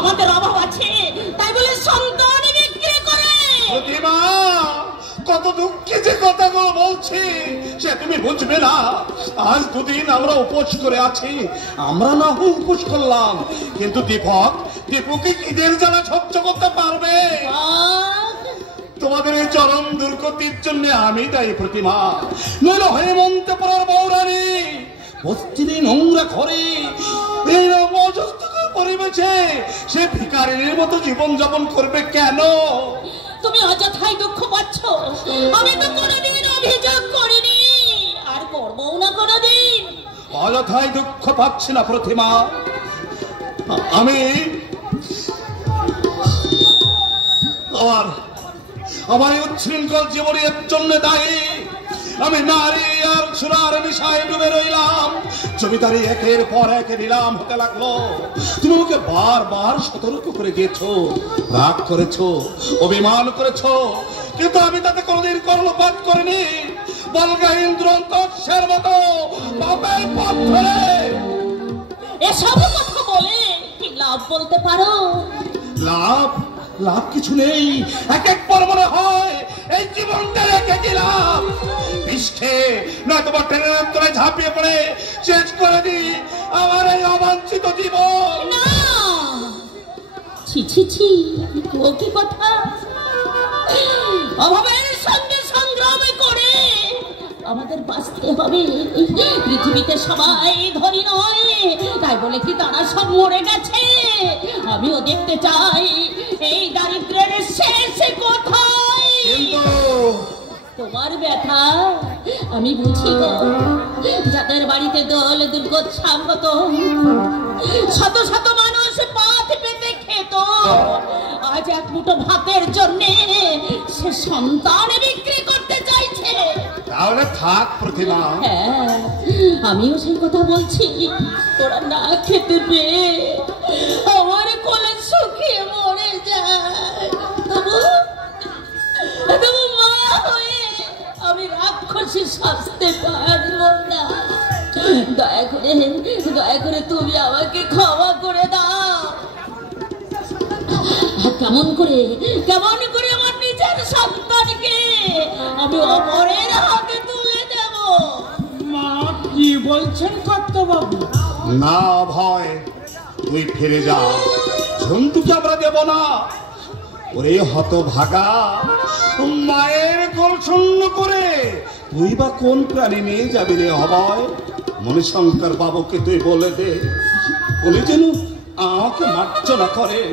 আমাদের অভাব আছে তাই বলে সন্তান বিক্রি করে। প্রতিমা, কত দুঃখে যে কথাগুলো বলছি সে তুমি বুঝবে না। আজ দুদিন আমরা উপোস করে আছি, আমরা না হয় উপোস করলাম, কিন্তু দীপকে ঈদের জ্বালা সহ্য করতে পারবে? তোমাদের এই চরম দুর্গতির জন্য আমি দায়ী প্রতিমা। নইল হেমন্তপুরের বৌরানী বস্তির নোংরা ঘরে এই অসুস্থতার পরিবেশে সে ভিখারির মতো জীবন যাপন করবে কেন? তুমি অযথাই দুঃখ পাচ্ছ। আমি তো কোনোদিন অভিযোগ করিনি, আর করবো না কোনোদিন। অযথাই দুঃখ পাচ্ছি না প্রতিমা। আমি আমার উচ্ছৃঙ্খল জীবনের জন্য দায়ী। আমি নারী আর সোনার নেশায় ডুবে রইলাম। জমিদারি একের পর এক নিলাম হতে লাগলো। তুমি ওকে বারবার সতর্ক করে গিয়েছো, রাগ করেছো, অভিমান করেছো, কিন্তু আমি তাতে কোনোদিন কর্ণপাত করিনি। বলগাহীন দুরন্ত শের মতো বাপের পথ ধরে এসব কথা বলে কি লাভ বলতে পারো? লাভ কিছু নেই। এক এক পর মনে হয় এই জীবনটা রেখে দিলাম বিষে, নয়তো বা ট্রেনের তলে ঝাঁপিয়ে পড়ে শেষ করে দি আমার এই অবাঞ্ছিত জীবন। না, ছি ছি ছি, ও কি কথা! অভাবের সঙ্গে সংগ্রাম করে আমাদের বাঁচতে হবে। পৃথিবীতে সবাই ধনী নয়, তাই বলে কি তারা সব মরে গেছে? আমিও দেখতে চাই এই দারিদ্র্যের শেষ কোথায়। তোমার ব্যথা আমি বুঝি গো। যাদের বাড়িতে দোল দুর্গোৎসব হতো, শত শত মানুষ পাত পেতে খেত, আজ এক মুঠো ভাতের জন্য সে সন্তান বিক্রি করতে চাইছে। তাহলে থাক প্রতিমা। হ্যাঁ, আমিও সেই কথা বলছি। তোরা না খেতে পেয়ে আমার কোলে শুকিয়ে মরে যায়। তবু মা হয়ে আমি রাক্ষসী সাজতে পারবো না। দয়া করে তুমি আমাকে ক্ষমা করে দাও। কেমন করে আমার নিজের সন্তানকে আমি অপরের হাতে তুলে দেব? মা, কি বলছেন কর্তাবাবু? না ভয়, তুই ফিরে যা। ঝন্টুকে আমরা দেব না। ওরে হতভাগা, মায়ের কোল শূন্য করে তুই বা কোন প্রাণী নিয়ে যাবি রে হবায়? মণিশঙ্কর বাবুকে তুই বলে দে, উনি যেন আমাকে মার্জনা করেন।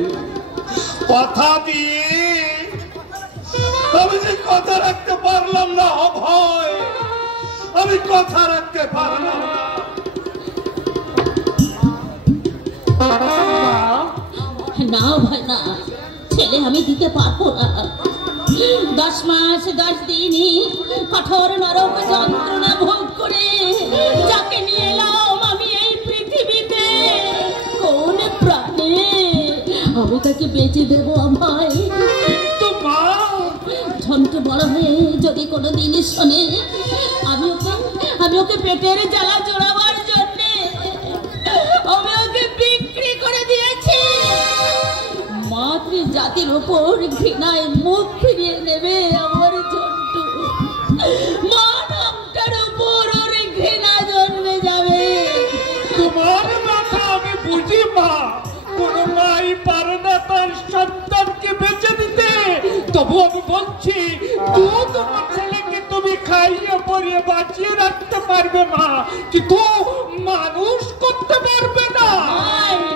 কথা দিয়ে আমি যে কথা রাখতে পারলাম না অভয়, আমি কথা রাখতে পারলাম না। না ভাই না, ছেলে আমি দিতে পারবো না। 10 মাস 10 দিনই কঠোর নরক যন্ত্রণা ভোগ করে যাকে নিয়ে এলাম আমি এই পৃথিবীতে, কোন প্রাণে আমি তাকে বেঁচে দেবো? আমায় তো মা, ঝন্টু বড় হয়ে যদি কোনোদিন শোনে আমি ওকে পেটের জ্বালা জোড়াবার জন্য আমি ওকে বিক্রি করে দিয়েছি। মাতৃ জাতির উপর ঘৃণায় মুখ ফিরিয়ে নেবে আমার ঝন্টু। মা নামটার উপর ওর ঘৃণা জন্মে যাবে। তোমার কথা আমি বুঝি মা। কোন মাই পারে না তার সন্তানকে বেঁচে দিতে। তবু আমি বলছি, তোমার ছেলেকে তুমি খাইয়ে পরিয়ে বাঁচিয়ে রাখতে পারবে মা, কিন্তু মানুষ করতে পারবে না।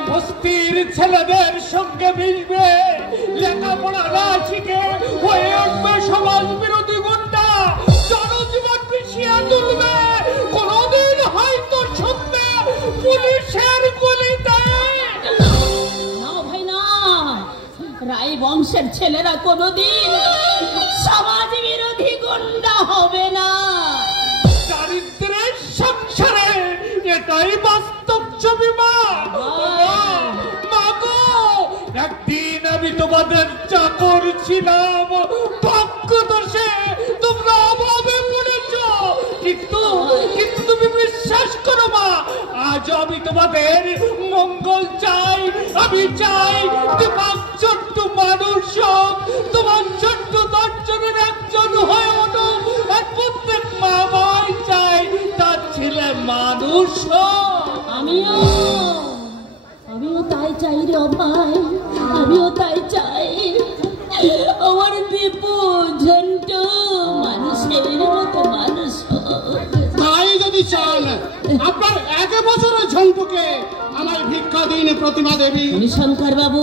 বস্তির ছেলেদের সঙ্গে মিশবে, লেখাপড়া না শিখে হয়ে উঠবে সমাজ বিরোধী গুন্ডা, জনজীবন পিছিয়ে তুলবে। কোনদিন হয়তো শুনবে পুলিশের গুলিতে। না ভাই না, রায় বংশের ছেলেরা কোনোদিন সমাজ বিরোধী গুন্ডা হবে না। দারিদ্রের সংসারে এটাই বাস্তব ছবি মা। মাগো, একদিন আমি তোমাদের চাকর ছিলাম, পক্ষ দোষে তোমরা অভাবে পড়েছ। কিন্তু তুমি বিশ্বাস করো মা, আজ আমি তোমাদের মঙ্গল চাই। আমি চাই তোমার ছোট্ট মানুষ হোক, তোমার ছোট্ট 10 জনের একজন হয়ে ওঠো। আর প্রত্যেক মা বাবাই চাই তার ছেলে মানুষ হোক। আমিও তাই চাই রে ভাই, আমিও তাই চাই। আমার দীপু ঝন্টু মানুষের মতো মানুষ তাই যদি চান আপনার 1 বছরের ঝন্টুকে আমার ভিক্ষা দিন প্রতিমা দেবী। শঙ্কর বাবু,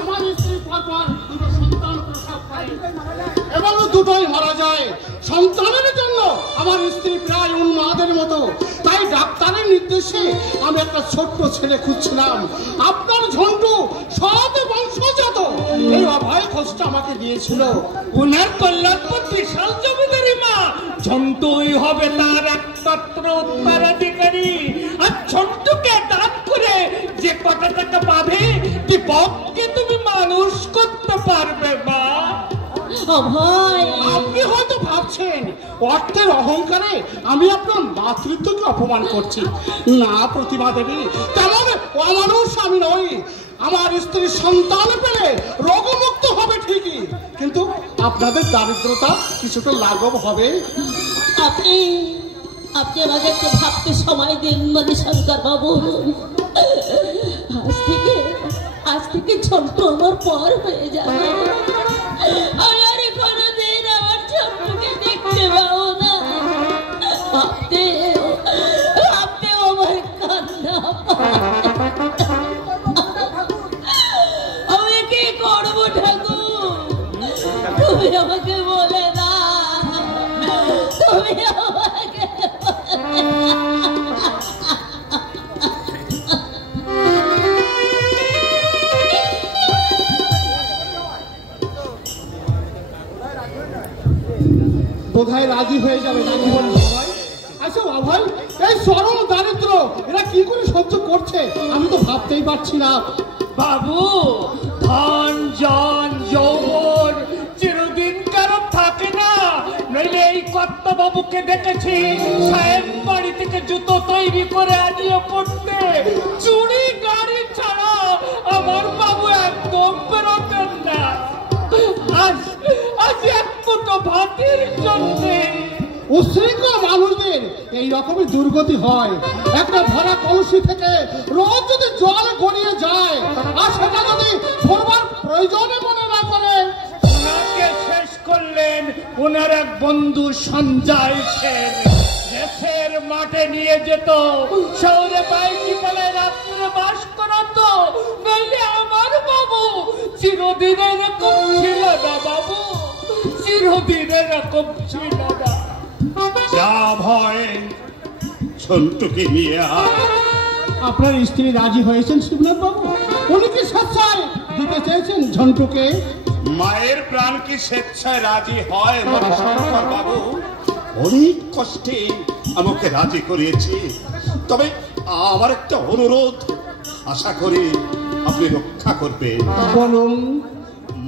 আমার স্ত্রী পরপর 2 সন্তান প্রসব করে এবং দুটোই মারা যায়। সন্তানের জন্য আমার স্ত্রী প্রায় উন্মাদের মতো। তাই ডাক্তারের নির্দেশে আমি একটা ছোট্ট ছেলে খুঁজছিলাম। আপনার ঝন্টু সৎ বংশজাত, এই অভয় খোঁজটা আমাকে দিয়েছিল। উনার কল্যাণপুর বিশাল জমিদারি মা, ঝন্টুই হবে তার একমাত্র উত্তরাধিকারী। আর ঝন্টুকে দান করে যে কত টাকা পাবে দীপককে তুমি মানুষ করতে পারবে মা। আপনি হয়তো ভাবছেন অর্থের অহংকারে আমি আপনার মাতৃত্বকে অপমান করছি। না প্রতিমা দেবী, তেমন অমানুষ আমি নই। আমার স্ত্রী সন্তান পেলে রোগমুক্ত হবে ঠিকই, কিন্তু আপনাদের দারিদ্রতা কিছুটা লাঘব হবে। আপনি আমাকে একটু ভাবতে সময় দিন মণিশঙ্কর বাবু। আজ থেকে ছোট্ট আমার পর হয়ে যাবে। আমি আর কোনোদিন আমার ছোট্টকে দেখতে পাবো না। ভাবতে আমার কান্না। আমি কি করবো ঠাকুর? তুমি আমাকে বলে না, তুমি আমাকে বোধহয় রাজি হয়ে যাবে নাকি বলুন সবাই? আচ্ছা অভয়, এই চরম দারিদ্র এরা কি করে সহ্য করছে আমি তো ভাবতেই পারছি না। বাবু, ধন জন যৌবন চিরদিন কারো থাকে না। নইলে এই কর্তা বাবুকে দেখেছি সাহেব বাড়ি থেকে জুতো তৈরি করে আনিয়ে পড়তে। চুড়ি গাড়ি ছাড়া আমার বাবু একদম বেরোতেন না। আজ এক ফুটো ভাতের জন্যে উশৃঙ্খল মানুষদের এই রকমই দুর্গতি হয়। একটা ভরা কলসি থেকে রোজ যদি জল গড়িয়ে যায় আর সেটা যদি ভরবার প্রয়োজনে মনে না করে। ওনাকে শেষ করলেন ওনার এক বন্ধু সঞ্জয় সেন। দেশের মাঠে নিয়ে যেত, শহরে বাইকে পেলে রাত্রে বাস করাতো। নইলে আমার বাবু চিরদিন এরকম ছিল না বাবু, চিরদিন এরকম ছিল না। যা ভয় ঝন্টুকে নিয়ে আয়। আপনার স্ত্রী রাজি হয়েছেন শিবনাথ বাবু? উনি কি স্বেচ্ছায় দিতে চেয়েছেন ঝন্টুকে? মায়ের প্রাণ কি স্বেচ্ছায় রাজি হয় মণিশঙ্কর বাবু? অনেক কষ্টে আমাকে রাজি করিয়েছি। তবে আমার একটা অনুরোধ, আশা করি আপনি রক্ষা করবেন। বলুন।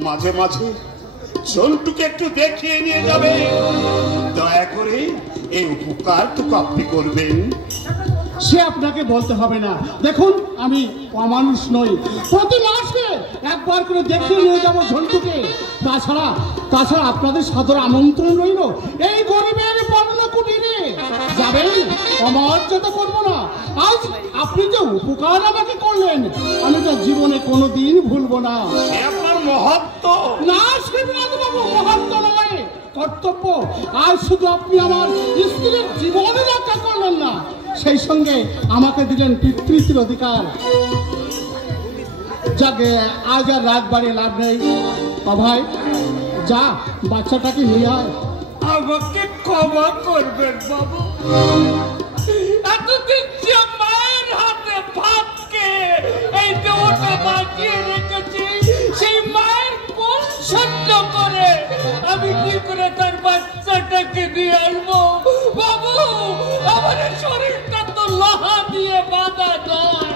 মাঝে মাঝে ঝন্টুকে একটু দেখিয়ে নিয়ে যাবে। দয়া করে এই উপকারটুকু আপনি করবেন। সে আপনাকে বলতে হবে না। দেখুন আমি অমানুষ নই, প্রতি মাসে একবার করে দেখিয়ে নিয়ে যাবো ঝন্টুকে। তাছাড়া আপনাদের সাদর আমন্ত্রণ রইল এই গরিবের বর্ণ কুটিরে। যাবেন, অমর্যাদা করবো না। আজ আপনি যে উপকার আমাকে করলেন আমি তো জীবনে কোনোদিন ভুলবো না। সে আপনার মহত্ব। না শিবনাথ বাবু, মহত্ব নয়, কর্তব্য। আজ শুধু আপনি আমার স্ত্রীর জীবনে রক্ষা করলেন না, সেই সঙ্গে আমাকে দিলেন পিতৃত্বের অধিকার। যাকে আজ আর রাত বাড়িয়ে লাভ নেই। ভাই যা, বাচ্চাটাকে নিয়ে আয়। আমাকে ক্ষমা করবেন বাবু। এতদিন যে মায়ের হাতে ভাত খেয়ে এই দেহটা বাঁচিয়ে রেখেছি, সেই মায়ের কোন সহ্য করে আমি কি করে তার বাচ্চাটাকে নিয়ে আসবো বাবু? আমার শরীরটা তো লোহা দিয়ে বাঁধা নয়।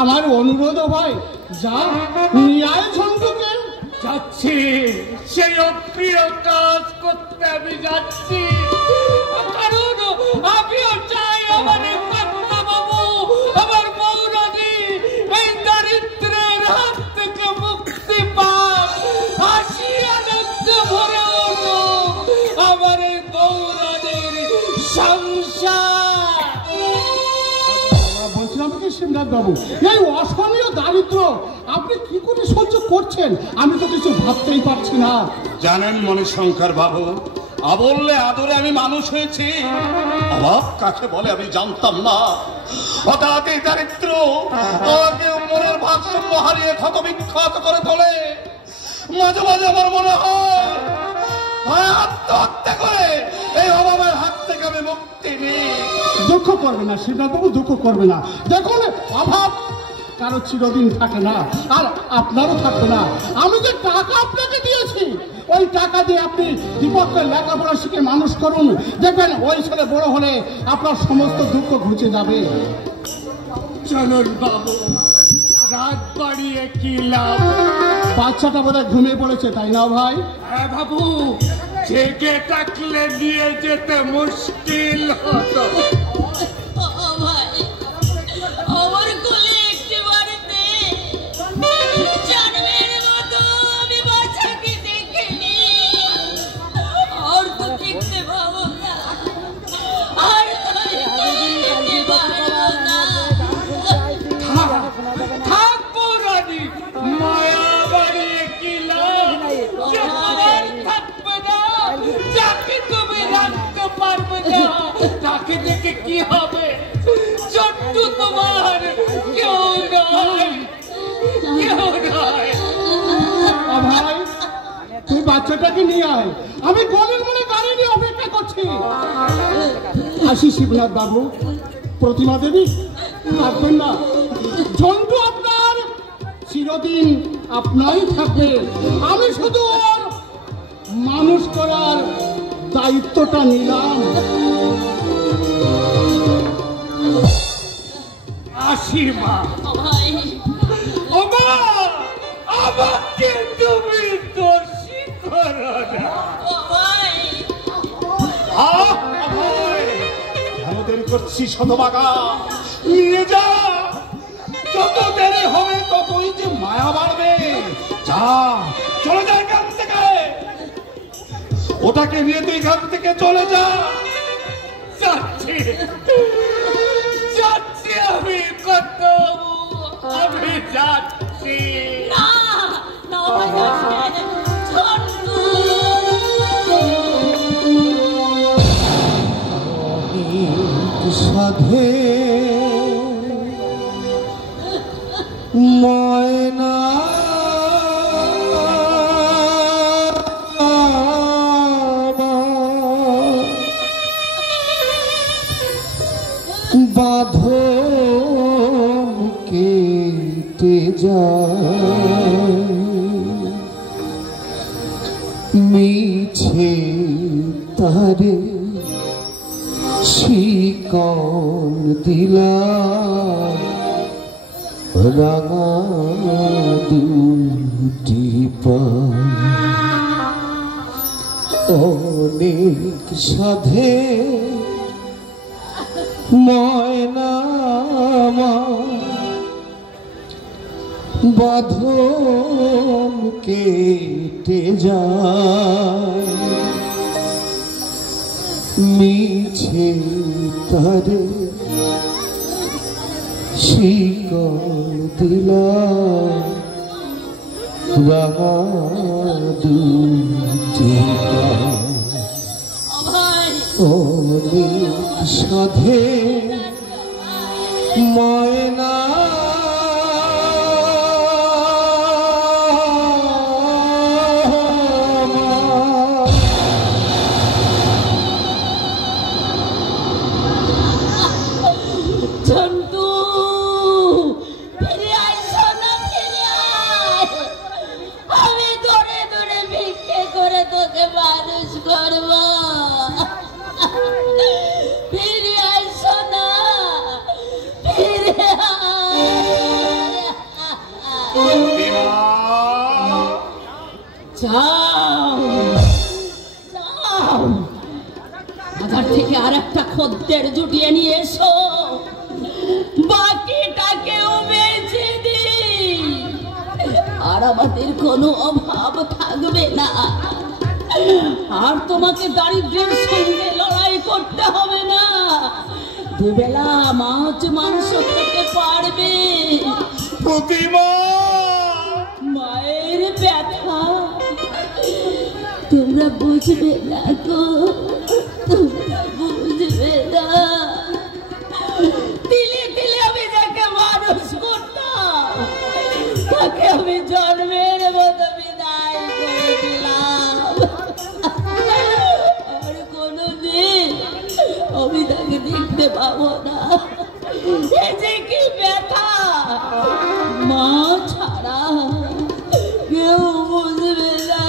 আমার অনুরোধ ভাই, যা নিয়ে আয় ঝন্টুকে। যাচ্ছি সেই অপ্রিয় কাজ করতে। করতে আমি যাচ্ছি, কারণ আমিও চাই আমার বাবু, আমার বৌরানী এই দারিদ্রের হাত থেকে মুক্তি পাক, হাসি আনন্দ ভরে উঠুক আমার এই বৌরানীর সংসার। বলছিলাম কি শিবনাথ বাবু, এই অসহনীয় দারিদ্র আপনি কি করে সহ্য করছেন আমি তো কিছু ভাবতেই পারছি না। জানেন মণিশঙ্কর বাবু, আবললে আদরে আমি মানুষ হয়েছি, অভাব কাকে বলে আমি জানতাম না। হঠাৎ এই দারিদ্র আমাকে মনের ভারসাম্য হারিয়ে ক্ষত বিক্ষত করে তোলে। মাঝে মাঝে আমার মনে হয় আত্মহত্যা করে এই অভাবের হাত থেকে আমি মুক্তি নিই। দুঃখ করবে না শিবনাথ বাবু, দুঃখ করবে না। দেখুন অভাব কারো চিরদিন থাকে না, আর আপনারও থাকবে না। আমি যে টাকা আপনাকে দিয়েছি ওই টাকা দিয়ে আপনি দীপককে লেখাপড়া শিখে মানুষ করুন, দেখবেন ওই ছেলে বড় হলে আপনার সমস্ত দুঃখ ঘুচে যাবে। চলুন বাবু, রাত বাড়িয়ে কি লাভ? বাচ্চাটা বোধহয় ঘুমিয়ে পড়েছে, তাই না ভাই? হ্যাঁ বাবু, জেগে থাকলে নিয়ে যেতে মুশকিল হতো। ভাই, আমার কোলে একটি বাড়িতে জন্মের মতো আমি বাচ্চাকে দেখিনি। আর তো দেখতে পাবো না, আর তো দেখতে পাবো না। থাকবো রানী, মায়া বাড়িয়ে কি লাভ? যে তোমার থাকবে না, যাকে তুমি রাখতে পারবে না, তাকে দেখে কি হবে? চট্টু তোমার কেউ নয়, কেউ নয়। ভাই তুই বাচ্চাটাকে নিয়ে আয়, আমি গলির মনে গাড়ি নিয়ে অপেক্ষা করছি। আসি শিবনাথ বাবু। প্রতিমা দেবী থাকবেন না, ঝন্টু আপনার চিরদিন আপনারই থাকবে। আমি শুধু ওর মানুষ করার দায়িত্বটা নিলাম। আসি মা। ভাই, ও মা, আমাকে তুমি দোষী করো না। ভাই, কেন দেরি করছি শতভাগা? নিয়ে যা, যত দেরি হবে ততই যে মায়া বাড়বে। যা, চলে যা এখান থেকে। ওটাকে নিয়ে তুই এখান থেকে চলে যা। যাচ্ছি, যাচ্ছি আমি, কত আমি যাচ্ছি। না, না ভাই, আসবেন। ঝন্টু, সাধে ময়না বাঁধন কেটে যায় মিছে তারে শিকন দিলা রাঙা দুটি পা অনেক সাধে ময়না বাঁধন কেটে যায় মিছে তারে শিকল দিলা রাঙা দুটি ভাই, অনেক সাধে ময়না ঝন্টু, ফিরে আয় সোনা, ফিরে আয়। আমি দৌড়ে দৌড়ে ভিক্ষে করে তোকে মানুষ করবো। ফিরে আয় সোনা, ফিরে আয়। যাও, যাও। খদ্দের জুটিয়ে নিয়ে এসো, বাকিটাকেও বেঁচে দিই, আর আমাদের কোনো অভাব থাকবে না। আর তোমাকে দারিদ্র্যের সঙ্গে লড়াই করতে হবে না, দুবেলা মাছ মাংস খেতে পারবে। প্রতিমা, মায়ের ব্যথা তোমরা বুঝবে না গো, তোমরা বুঝবে না। তিলে তিলে আমি যাকে মানুষ করতাম তাকে আমি জন্মের মতো বিদায় করে দিলাম। আর কোনোদিন আমি তাকে দেখতে পাবো না। এ যে কি ব্যথা, মা ছাড়া কেউ বুঝবে না।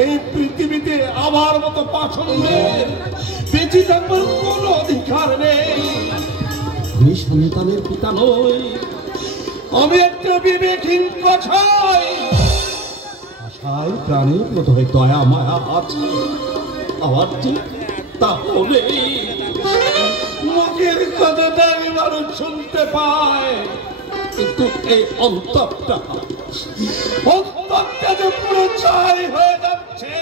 এই পৃথিবীতে আমার মতো পাষণ্ডের বেঁচে থাকবার কোন অধিকার নেই। আমি সন্তানের পিতা নই, আমি একটা বিবেকহীন কছাই। আশায় প্রাণের মতো দয়া মায়া আছে আমার যে, তাহলে মুখের কথাটা আমি মানুষ শুনতে পায়, কিন্তু এই অন্তরটা যে পুরো ছাই হয়ে যাচ্ছে,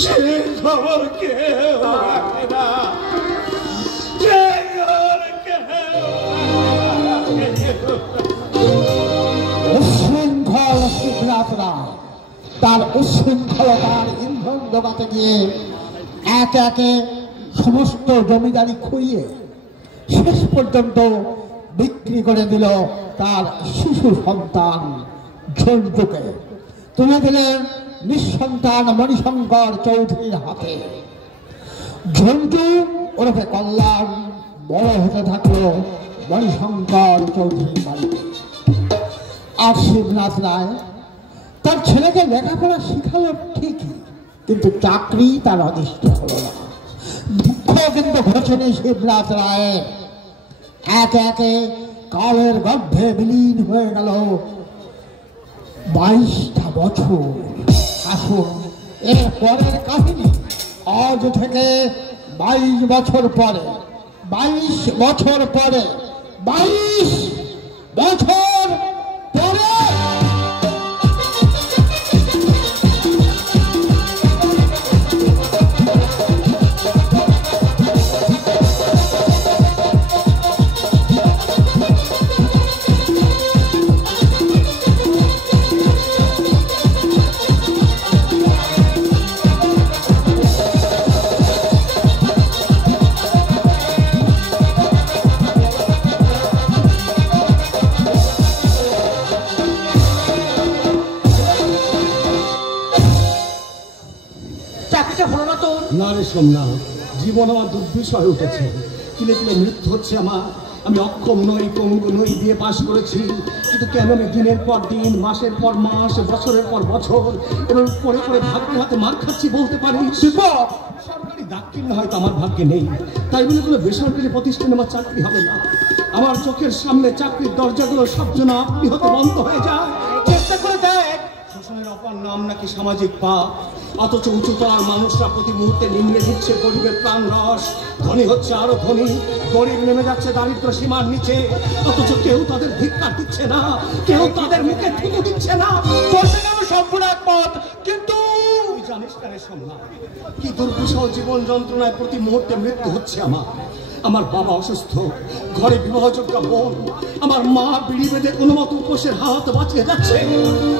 সে খবর কেউ রাখে না, সে খবর উশৃঙ্খল শিবরাতরা তার উশৃঙ্খলতার ইন্ধন জোগাতে গিয়ে একে একে সমস্ত জমিদারি খুইয়ে শেষ পর্যন্ত বিক্রি করে দিল তার শিশু সন্তান ঝন্টুকে, তুলে দিলেন নিঃসন্তান মণিশঙ্কর চৌধুরীর হাতে। ঝন্টু ওরফে কল্যাণ বড় হতে থাকলো মণিশঙ্কর চৌধুরীর বাড়িতে। আর শিবনাথ রায় তার ছেলেকে লেখাপড়া শিখালো ঠিকই, কিন্তু চাকরি তার অদৃষ্ট হলো না। দুঃখ কিন্তু ঘটেনি শিবনাথ রায়ের, একে একে কালের গর্ভে বিলীন হয়ে গেল 22টা বছর। আসুন এর পরের কাহিনী। আজ থেকে 22 বছর পরে, 22 বছর পরে, 22 বছর পরে না রে সোমনাথ, জীবন আমার দুর্বিষয় উঠেছে, তিলে তিলে মৃত্যু হচ্ছে আমার। আমি অক্ষম নই, পঙ্গু নই, দিয়ে পাশ করেছি, কিন্তু কেন আমি দিনের পর দিন, মাসের পর মাস, বছরের পর বছর এবং পরে পরে ভাগ্যের হাতে মার খাচ্ছি বলতে পারি। সরকারি দাক্ষিণ্য হয়তো আমার ভাগ্যে নেই, তাই বলে কোনো বেসরকারি প্রতিষ্ঠানে আমার চাকরি হবে না। আমার চোখের সামনে চাকরির দরজাগুলো সব যেন আপনি হতে বন্ধ হয়ে যায়। চেষ্টা করে দেখ, শোষণের অপর নাম নাকি সামাজিক পাপ, অথচ উঁচুতলার মানুষরা প্রতি মুহূর্তে নিম্নে দিচ্ছে গরিবের প্রাণ রস। ধনী হচ্ছে আরো ধনী, গরিব নেমে যাচ্ছে দারিদ্র সীমার নিচে, অথচ কেউ তাদের ধিক্কার দিচ্ছে না, কেউ তাদের মুখে থুতু দিচ্ছে না। তোর সঙ্গে আমি সম্পূর্ণ একমত, কিন্তু তুই জানিস কারে সম্মান কি দুর্বিষহ জীবন যন্ত্রণায় প্রতি মুহূর্তে মৃত্যু হচ্ছে আমার। আমার বাবা অসুস্থ, ঘরে বিবাহযোগ্য বোন, আমার মা বিড়ি বেঁধে কোনো মতো উপোসের হাত বাঁচিয়ে যাচ্ছে।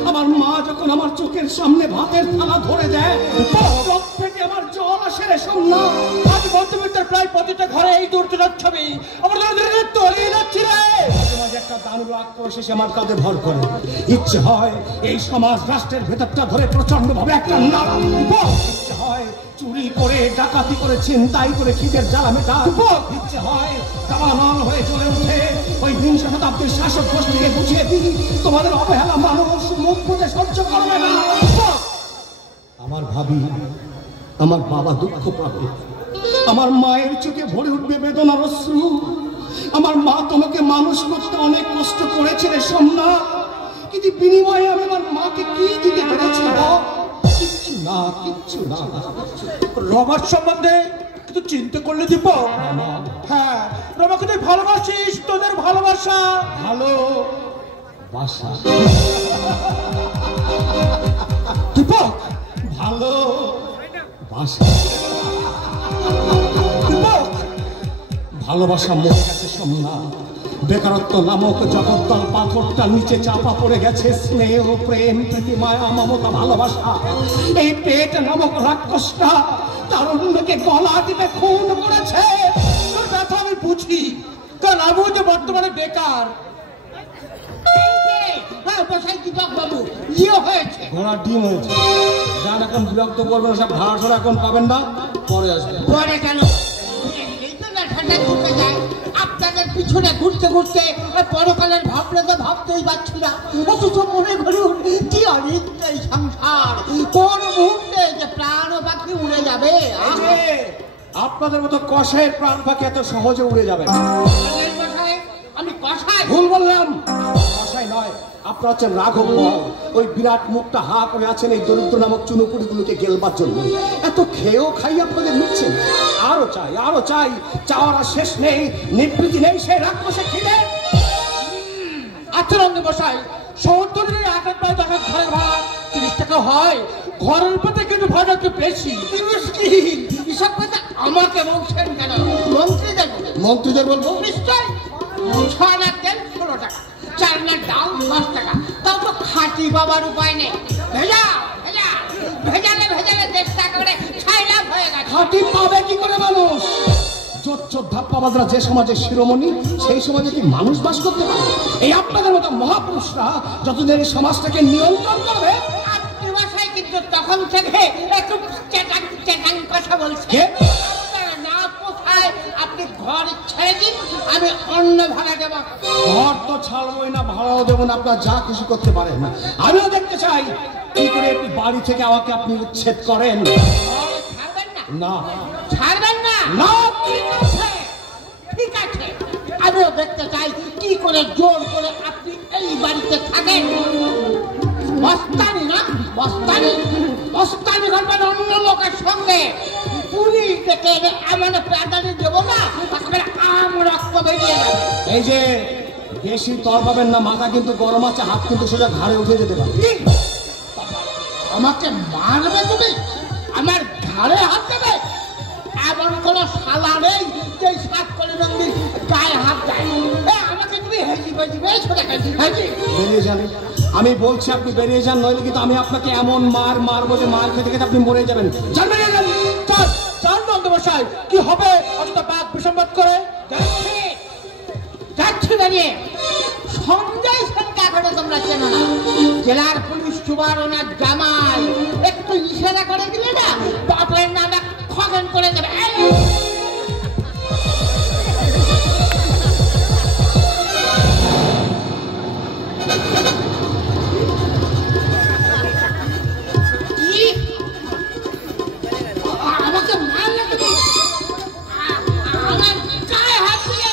আমার মা যখন আমার চোখের সামনে ভাতের থালা ধরে দেয়, চোখ থেকে আমার জল আসে রে সোমনাথ। আজ মধ্যবিত্তের প্রায় প্রতিটা ঘরে এই দুর্যোগের ছবি আমার তলিয়ে যাচ্ছি রে। একটা দারুণ আক্রোশ এসে আমার কাঁধে ভর করে, ইচ্ছে হয় এই সমাজ রাষ্ট্রের ভেতরটা ধরে প্রচন্ড ভাবে একটা নাড়া দিব। ইচ্ছে হয় চুরি করে, ডাকাতি করে, ছিনতাই করে খিদের জ্বালা মেটা। ইচ্ছে হয় দাবানল হয়ে চলে উঠে ওই 20 শতাব্দীর শাসক গোষ্ঠীকে বুঝিয়ে দিই, তোমাদের অবহেলা মানুষ মুখ বুঝে সহ্য করবে না। আমার ভাবি আমার বাবা দুঃখ পাবে, আমার মায়ের চোখে ভরে উঠবে বেদনার অশ্রু। আমার মা তোমাকে মানুষ করতে অনেক কষ্ট করেছে রে সোমনা, কিন্তু বিনিময়ে আমি আমার মাকে কি দিতে পেরেছি? কিচ্ছু না, কিচ্ছু না। রমার সম্বন্ধে কিন্তু চিন্তা করলে দীপক, হ্যাঁ রমাকে তুই ভালোবাসিস, তোদের ভালোবাসা ভালো বাসা দীপক, ভালো বাসা। দীপক ভালোবাসা মরে গেছে সোমনা, বেকারত্ব নামক জগদ্দল পাথরটা নিচে চাপা পড়ে গেছে। স্নেহ, প্রেম, প্রীতি, মায়া, মমতা, ভালোবাসা, এই পেট নামক রাক্ষসটা তারুণ্যকে গলা টিপে খুন করেছে। তোর ব্যথা আমি বুঝি, কারণ আমিও যে বর্তমানে বেকার। দীপক বাবু ইয়ে হয়েছে, ঘোড়ার ডিম হয়েছে। যান এখন বিরক্ত করবেন, সব ভাড়া ঠোড়া এখন পাবেন না, পরে আসবেন। পরে কেন ঠান্ডা ঘুরতে যায়? আপনাদের পিছনে ঘুরতে ঘুরতে পরকালের ভাবনা তো ভাবতেই পারছি না, অথচ মনে করুন কি অনিত্য এই সংসার। কোন মুহূর্তে যে প্রাণ পাখি উড়ে যাবে। আপনাদের মতো কষায়ের প্রাণ পাখি এত সহজে উড়ে যাবে না। আমি কষাই? ভুল বললাম, কষাই নয়, আপনার হচ্ছেন রাঘব। ওই বিরাট মুখটা হা করে আছেন এই দরিদ্র নামক চুনোপুরিগুলোকে গেলবার জন্য। এত খেয়েও খাই আপনাদের মিটছেন, আরো চাই, আরো চাই। চাওয়ার আর শেষ নেই, নিবৃত্তি নেই সেই রাক্ষসে খিদে। আচ্ছা রঙ্গে বসাই, শহরতলির আকার পায় তখন ঘরের ভাড়া 30 টাকা হয়, ঘরের পেতে কিন্তু ভাড়া একটু বেশি। এসব কথা আমাকে বলছেন কেন? মন্ত্রীদের মন্ত্রীদের বলবো নিশ্চয়। 6 আনা তেল 16 টাকা, 4 আনা ডাল 10 টাকা, তাও তো খাঁটি বাবার উপায় নেই। ভেজালে দেশটা একেবারে ছাইলাভ হয়ে গেছে। খাঁটি পাবে কি করে মানুষ? চোর ধাপ্পাবাজরা যে সমাজের শিরোমণি, সেই সমাজে কি মানুষ বাস করতে পারে? এই আপনাদের মতো মহাপুরুষরা যতদিন এই সমাজটাকে নিয়ন্ত্রণ করবে। আপনি বাসায় কিন্তু তখন থেকে একটু চেটাং কথা বলছেন। না পোষায় আপনি ঘর ছেড়ে দিন, আমি অন্য ভাড়া দেব। ঘর তো ছাড়বই না, ভাড়াও দেবো না, আপনার যা খুশি করতে পারেন। আমিও দেখতে চাই কি করে একটি বাড়ি থেকে আমাকে আপনি উচ্ছেদ করেন। ছাড়বেন না? না, ছাড়বেন না? না। ঠিক আছে, আমিও দেখতে চাই কি করে জোর করে আপনি এই বাড়িতে থাকেন। মস্তানি না, মস্তানি করবেন অন্য লোকের সঙ্গে। পুলিশ দেখে এমন প্রাধান্য দেবো না, একেবারে আম রক্ত বেরিয়ে যাবে। এই যে বেশি তর পাবেন না, মাথা কিন্তু গরম আছে, হাত কিন্তু সোজা ঘাড়ে উঠে যেতে পারে। আমাকে মারবে তুমি? আমার ঘাড়ে হাত দেবে? এমন কোন শালা নেই যে 7 কোটি নন্দীর গায়ে হাত দেয়। আমাকে তুমি হেজি বেজি হেজি বেরিয়ে যান। আমি বলছি আপনি বেরিয়ে যান, নইলে কিন্তু আমি আপনাকে এমন মারবো যে মার খেতে খেতে আপনি মরে যাবেন। যান, বেরিয়ে যান। চার রঙ্গে বসাই, কি হবে অযথা বাদ বিসম্বাদ করে? যাচ্ছি দাঁড়িয়ে। সঞ্জয় সেনকে এখনো তোমরা চেনো না, জেলার পুলিশ সুপার, ওনার জামাই। একটু ইশারা করে দিলে না বাপের নামে খগন করে দেবে। আমাকে মারলে তুমি? আমার গায়ে হাত দিলে?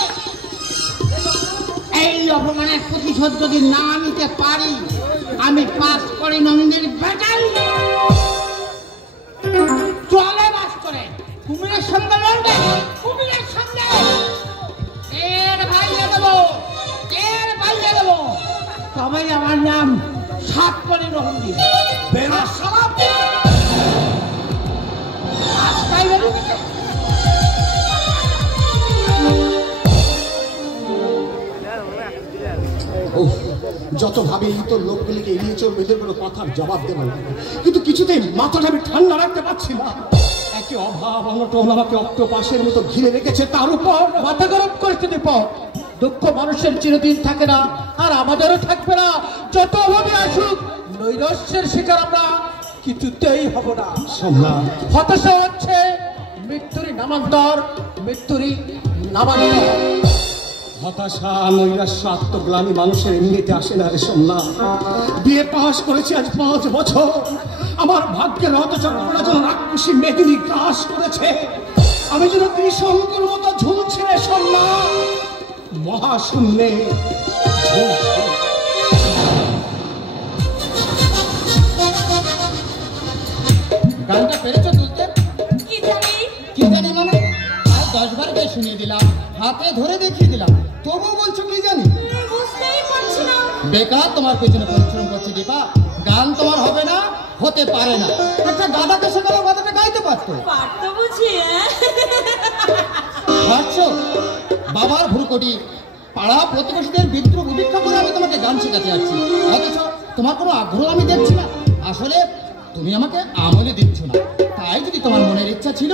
এই অপমানের প্রতিশোধ যদি না নিতে পারি, আমি 5 কোটি নন্দীর বেটাই চলে বাস করে কুমিরের সঙ্গে লড়বে। কুমিরের সঙ্গে এর ভাইয়ে দেবো, তবেই আমার নাম 7 কোটি নন্দী। রাস্তায় বেরোচ্ছে। যত ভাবে এই তো লোকগুলিকে এড়িয়ে চলবে, এদের কোনো কথার জবাব দেবো না, কিন্তু কিছুতেই মাথাটা আমি ঠান্ডা রাখতে পারছি না। একে অভাব অনটন আমাকে অক্টোপাসের মতো ঘিরে রেখেছে, তার উপর মাথা গরম করেছে দীপক। দুঃখ মানুষের চিরদিন থাকে না, আর আমাদেরও থাকবে না। যত অভাবে আসুক, নৈরাশ্যের শিকার আমরা কিছুতেই হব না। হতাশা হচ্ছে মৃত্যুরই নামান্তর, মৃত্যুরই নামান্তর। হতাশা, নৈরাশ্য, আত্মগ্লানি মানুষের এমনিতে আসে না রে সোমনা। বিয়ে পাশ করেছি আজ 5 বছর, আমার ভাগ্যের হতচক্রটা যেন রাক্ষসী মেদিনী গ্রাস করেছে। আমি যেন ত্রিশঙ্কুর মতো ঝুলছি রে সন্না মহাশূন্যে ঝুলছি। গানটা পেরেছ তুলতে? কি জানি কি জানি মানে আর 10 বার গে শুনিয়ে দিলাম, হাতে ধরে দেখিয়ে দিলাম, তবুও বলছো কি জানি? বুঝতেই পারছি না। বেকার তোমার পেছনে পরিশ্রম করছি দীপা। গান তোমার হবে না, হতে পারে না। একটা গাদাকে শেখালো, গাদাটা গাইতে পারতো। পারতো বুঝি? পারছো? বাবার ভুরুকটি পাড়া প্রতিবেশীদের বিদ্রোহ উপেক্ষা করে আমি তোমাকে গান শেখাতে যাচ্ছি, অথচ তোমার কোনো আগ্রহ আমি দেখছি না। আসলে তুমি আমাকে আমলে দিচ্ছ না। তাই যদি তোমার মনের ইচ্ছা ছিল,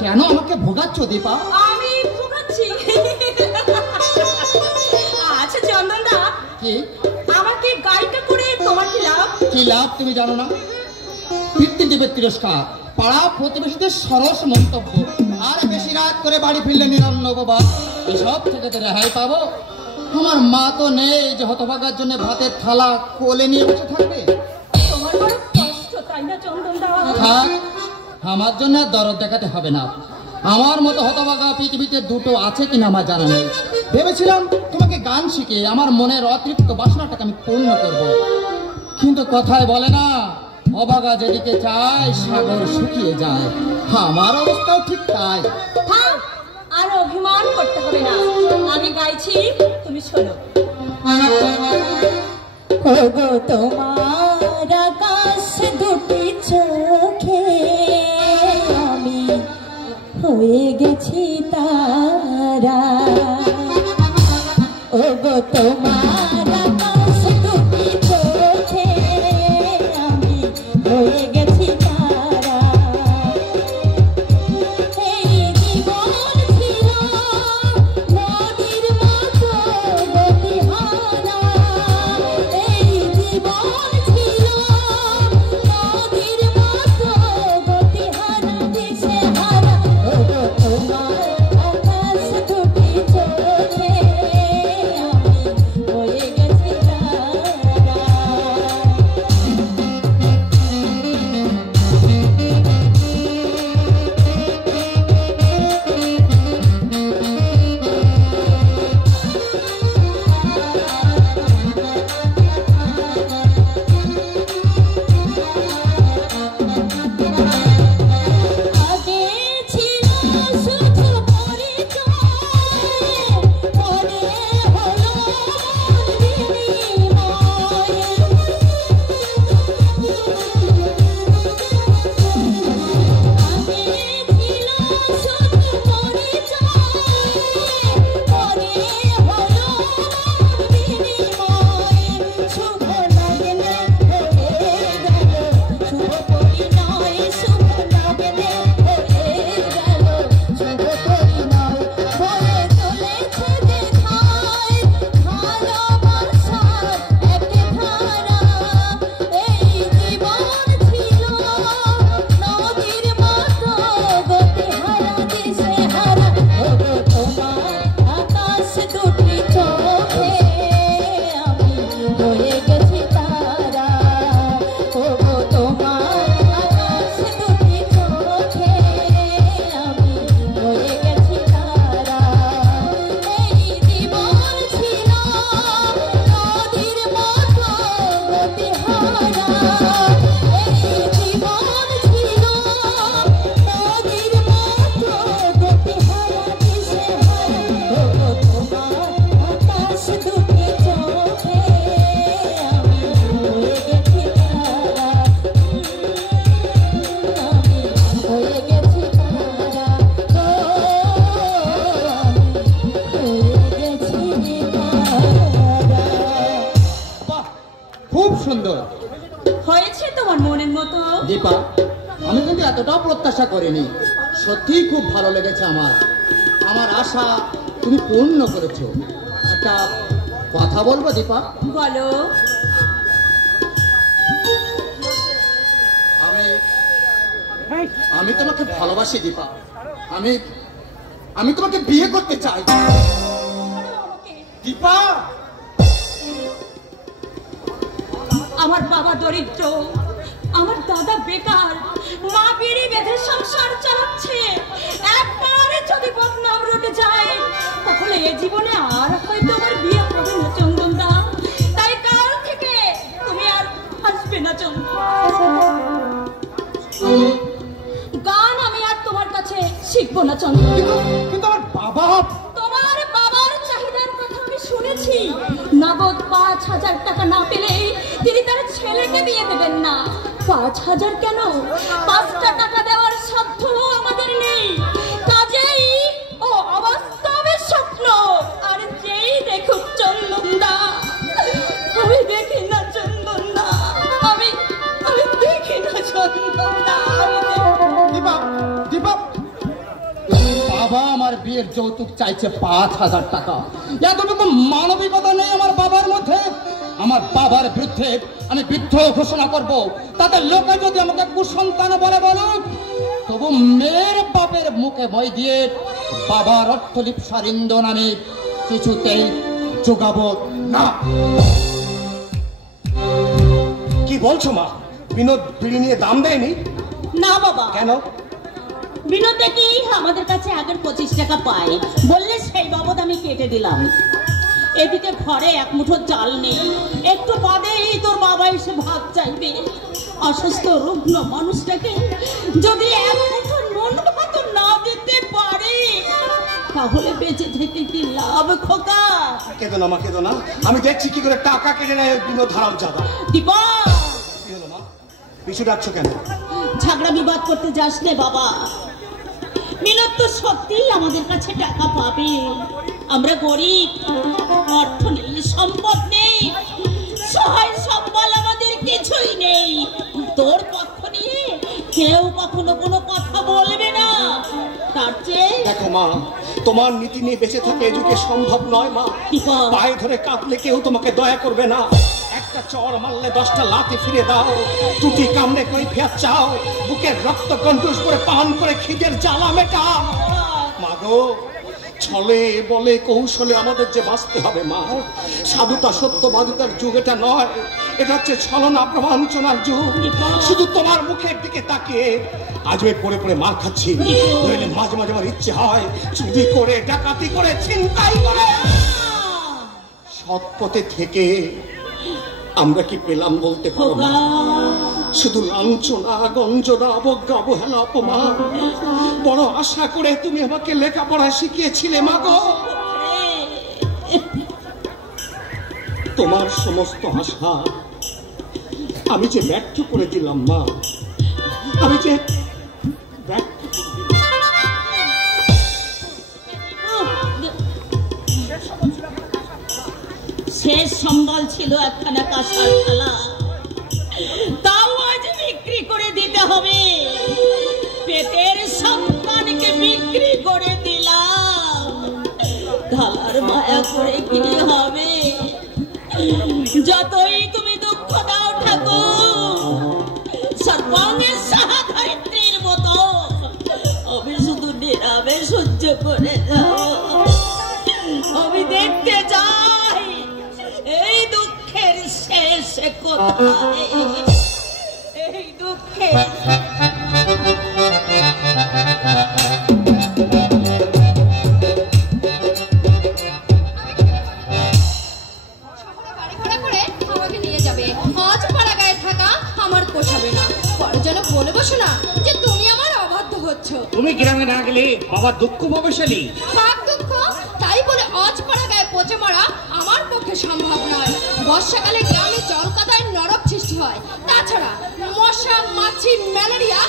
কেন আমাকে ভোগাচ্ছ দীপা? আমি ভোগাচ্ছি? আচ্ছা চন্দনদা, কি আমাকে গায়িকা করে তোমার কি লাভ? কি লাভ তুমি জানো না? পিতৃদেবের তিরস্কার, পাড়া প্রতিবেশীদের সরস মন্তব্য, আর বেশি রাত করে বাড়ি ফিরলে নিরন্ন উপবাস, এসব থেকে তো রেহাই পাবো? আমার মা তো নেই যে হতভাগার জন্য ভাতের থালা কোলে নিয়ে বসে থাকবে। তোমার বড় কষ্ট তাই না চন্দনদা? থাক, আমার জন্য আর দরদ দেখাতে হবে না। আমার মতো হতভাগা পৃথিবীতে দুটো আছে কিনা আমার জানা নেই। ভেবেছিলাম তোমাকে গান শিখে আমার মনের অতৃপ্ত বাসনাটাকে আমি পূর্ণ করব, কিন্তু কথায় বলে না, অভাগা যেদিকে চায় সাগর শুকিয়ে যায়। আমার অবস্থাও ঠিক তাই। থাম, আর অভিমান করতে হবে না। আমি গাইছি, তুমি শোনো। ওগো তোমার আকাশ দুটি চোখে আমি হয়ে গেছি তারা। ওগো তোমার আকাশ দুটি চোখে আমি হয়ে গেছি তারা। এই জীবন ছিল নদীর মতো গতিহারা। এই জীবন ছিল নদীর মতো গতিহারা, দিশেহারা। ওগো তোমার আকাশ দুটি চোখে আমি হয়ে গেছি তারা। আগে ছিল শুধু পরিচয়, পরে হলো বিনিময়। আগে ছিল শুধু পরিচয়, পরে হলো বিনিময়। শুভ লাগলে হয়ে গেল শুভ পরিণয়, শুভ লাগলে হয়ে গেল শুভ পরিণয়। বয়ে চলেছে দেখায় ভালোবাসার এক ধারা। এই জীবন ছিল নদীর মতো গতিহারা, দিশেহারা। ওগো তোমার আকাশ দুটি চোখে আমি হয়ে গেছি তারা। ওগো তোমার আকাশ দুটি চোখে আমি হয়ে গেছি তারা। এই জীবন ছিল নদীর মতো গতিহারা। এই জীবন ছিল নদীর মতো গতিহারা, দিশেহারা। ওগো তোমার আকাশ দুটি চোখে আমি হয়ে গেছি তারা। আমি হয়ে গেছি তারা। আমি হয়ে গেছি তারা। বাহ, খুব সুন্দর হয়েছে তোমার মনের মতো? দীপা। আমি কিন্তু এতটাও প্রত্যাশা করিনি। সত্যিই খুব ভালো লেগেছে আমার। আমার আশা তুমি পূর্ণ করেছো। একটা কথা বলবো দীপা? বলো। আমি আমি তোমাকে ভালোবাসি দীপা। আমি আমি তোমাকে বিয়ে করতে চাই দীপা। আমার বাবা দরিদ্র, আমার দাদা বেকার, মা বিড়ি বেঁধে সংসার চালাচ্ছে। একবার যদি বদনাম রটে যায় তাহলে এ জীবনে আর হয়তো আমার বিয়ে হবে না চন্দনদা। তাই কাল থেকে তুমি আর আসবে না চন্দন। গান আমি আর তোমার কাছে শিখবো না চন্দন। কিন্তু আমার বাবা, তোমার বাবার চাহিদার কথা আমি শুনেছি। নগদ 5,000 টাকা না পেলে তিনি তার ছেলেকে বিয়ে দেবেন না। 5,000 কেন, 5টা টাকা দেওয়ার সাধ্য আমাদের নেই। কাজেই ও অবাস্তবের স্বপ্ন। আর যেই দেখুক চন্দনদা, আমি দেখি না চন্দনদা, আমি দেখি না চন্দনদা। দীপা, দীপা, বাবা আমার বিয়ের যৌতুক চাইছে 5,000 টাকা। এতটুকু মানবিকতা নেই আমার বাবার মধ্যে। আমার বাবার বিরুদ্ধে আমি বিদ্রোহ ঘোষণা করব। তাতে লোকে যদি আমাকে কুসন্তান বলে বলুক, তবু মেয়ের বাপের মুখে মই দিয়ে বাবার অর্থলিপ্সার ইন্ধন আমি কিছুতেই যোগাবো না। কি বলছো মা? বিনোদ বিড়ি নিয়ে দাম দেয়নি? না বাবা। কেন? বিনোদ দেখি আমাদের কাছে আগের 25 টাকা পায়, বললে সেই বাবদ আমি কেটে দিলাম। এদিকে ঘরে এক মুঠো চাল নেই, একটু বাদেই তোর বাবা এসে ভাত চাইবে। অসুস্থ রুগ্ন মানুষটাকে যদি এক মুঠো নুন ভাত না দিতে পারে তাহলে বেঁচে থেকে কি লাভ খোকা? কেঁদো না মা, কেঁদো না। আমি দেখছি কি করে টাকা কেটে নেয় বিনোদ হারাম জাদা। দীপা, কি হলো মা? পিছু ডাকছো কেন? ঝগড়া বিবাদ করতে যাস নে বাবা। বিনোদ তো সত্যিই আমাদের কাছে টাকা পাবে। আমরা গরিব, অর্থ নেই, সম্পদ নেই, সহায় সম্বল আমাদের কিছুই নেই। তোর পক্ষ নিয়ে কেউ কখনো কোনো কথা বলবে না। তার চেয়ে দেখো মা, তোমার নীতি নিয়ে বেঁচে থাকে এ যুগে সম্ভব নয় মা। দীপা, পায়ে ধরে কাঁদলে কেউ তোমাকে দয়া করবে না। একটা চড় মারলে 10টা লাথি ফিরে দাও, টুটি কামড়ে কই ফেয়ার চাও, বুকের রক্ত কন্ট্রোল করে পান করে খিদের জ্বালা মেটাও। মা গো, ছলে বলে কৌশলে আমাদের যে বাঁচতে হবে মা। সাধুতা সত্যবাদিতার যুগ এটা নয়, এটা হচ্ছে ছলনা প্রবঞ্চনার যুগ। শুধু তোমার মুখের দিকে তাকিয়ে আজ আমি পড়ে পড়ে মার খাচ্ছি। নইলে মাঝে মাঝে আমার ইচ্ছে হয় চুরি করে, ডাকাতি করে, ছিনতাই করে। সৎ পথে থেকে আমরা কি পেলাম বলতে পারো না? শুধু লাঞ্ছনা, গঞ্জনা, অবজ্ঞা, অবহেলা, অপমান। বড় আশা করে তুমি আমাকে লেখাপড়া শিখিয়েছিলে মা গো। তোমার সমস্ত আশা আমি যে ব্যর্থ করে দিলাম মা, আমি যে ব্যর্থ। শেষ সম্বল ছিল একখানা কাঁসার থালা, তাও আজ বিক্রি করে দিতে হবে। পেটের সন্তানকে বিক্রি করে দিলাম, থালার মায়া করে কি হবে? যতই তুমি দুঃখ দাও ঠাকুর, সর্বাঙ্গের সাহাধারিত্রীর মতো আমি শুধু নীরবে সহ্য করে যাও। আমি দেখতে চাই এই দুঃখের শেষ কোথায়, এই দুঃখের আমাকে নিয়ে যাবে। আজ পাড়া গায়ে থাকা আমার পোষাবে না। পরে যেন বলে বসো না যে তুমি আমার অবাধ্য হচ্ছ। তুমি গ্রামে না গেলে বাবা দুঃখ পাবে শালি। ভাগ দুঃখ, তাই বলে আজ পাড়া গায়ে পচে মারা আমার পক্ষে সম্ভব নয়। বর্ষাকালে গ্রামে জল কাদায় নরক সৃষ্টি হয়। তাছাড়া মশা, মাছি, ম্যালেরিয়া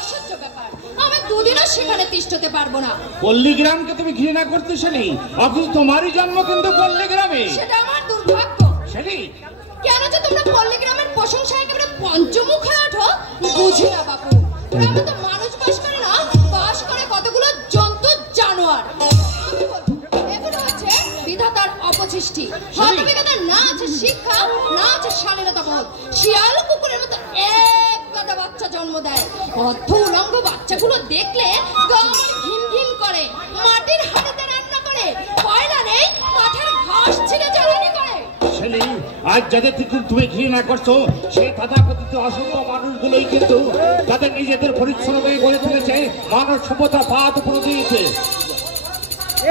অসহ্য ব্যাপার। আমি দুদিনও সেখানে তিষ্ঠতে পারবো না। পল্লী গ্রামকে তুমি ঘৃণা করতে শালি, অথচ তোমারই জন্ম কিন্তু পল্লী গ্রামে। সেটা আমার দুর্ভাগ্য। শালি, কেন যে তোমরা পল্লী গ্রামের প্রশংসায় একেবারে পঞ্চমুখ হয়ে ওঠো বুঝি না বাপু। গ্রামে তো মানুষ বাস করে না, বাস করে কতগুলো জন্তু, জানোয়ার। এগুলো হচ্ছে বিধাতার অপসৃষ্টি। হতবিধাতার না আছে শিক্ষা, না আছে শালীনতা বোধ। শিয়াল কুকুরের মতো এক গাদা বাচ্চা জন্ম দেয়। অর্থ উলঙ্গ বাচ্চাগুলো দেখলে গা আমার ঘিন ঘিন করে। মাটির হাড়িতে রান্না করে, কয়লা নেই, মাঠের ঘাস ছিঁড়ে জ্বালানি করে। ছেলে, আজ যাদের তুমি ঘৃণা করছো সেই তথাকথিত অসভ্য মানুষগুলোই কিন্তু তাদের নিজেদের পরিশ্রমে গড়ে তুলেছে মানব সভ্যতা পাত উপরে দিয়েছে।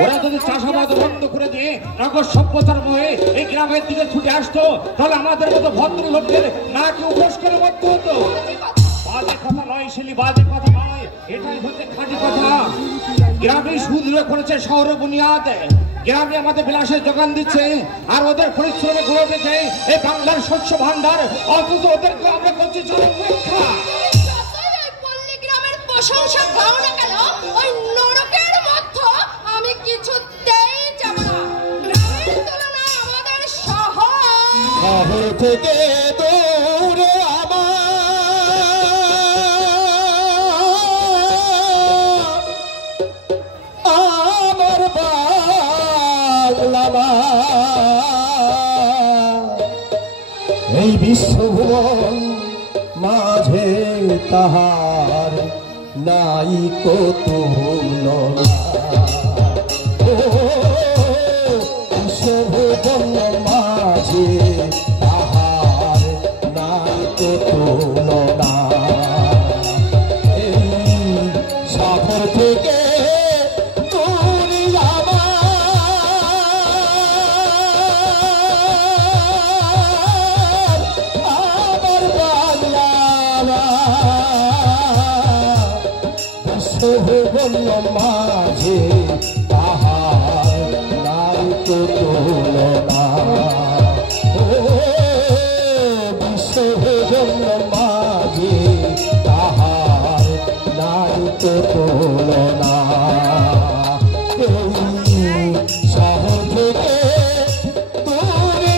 ওরা যদি চাষাবাদ বন্ধ করে দিয়ে নগর সভ্যতার মোহে এই গ্রামের দিকে ছুটে আসতো, তাহলে আমাদের মতো ভদ্র লোকদের না কেউ উপোস করে মরতে হতো। বাজে কথা নয় ছেলে, বাজে কথা নয়, এটাই হচ্ছে খাঁটি কথা। গ্রামে সুদূরে করেছে শহরে বুনিয়াদ, গ্রামে আমাদের বিলাসের যোগান দিচ্ছে, আর ওদের পরিশ্রমে গড়ে উঠেছে এই বাংলার শস্য ভান্ডার, অথচ ওদেরকে আমরা করছি চরম উপেক্ষা। পল্লী গ্রামের প্রশংসা গাও না কেন, ওই নরকের মধ্যে আমি কিছুতেই যাব না। গ্রামের তুলনায় আমাদের শহর থেকে দূরে আমার বাংলা এই বিশ্বভুবন মাঝে তাহার নাই কতুলনা। বিশ্বভুবন মাঝে তাহার নাই কতুলনা। এই সাগর থেকে দূরে আমার বাংলা বিশ্বভুবন মাঝে তাহার নাই কতুলনা। বিশ্বভুবন মাঝে তাহার নাই কতুলনা। এই শহর থেকে দূরে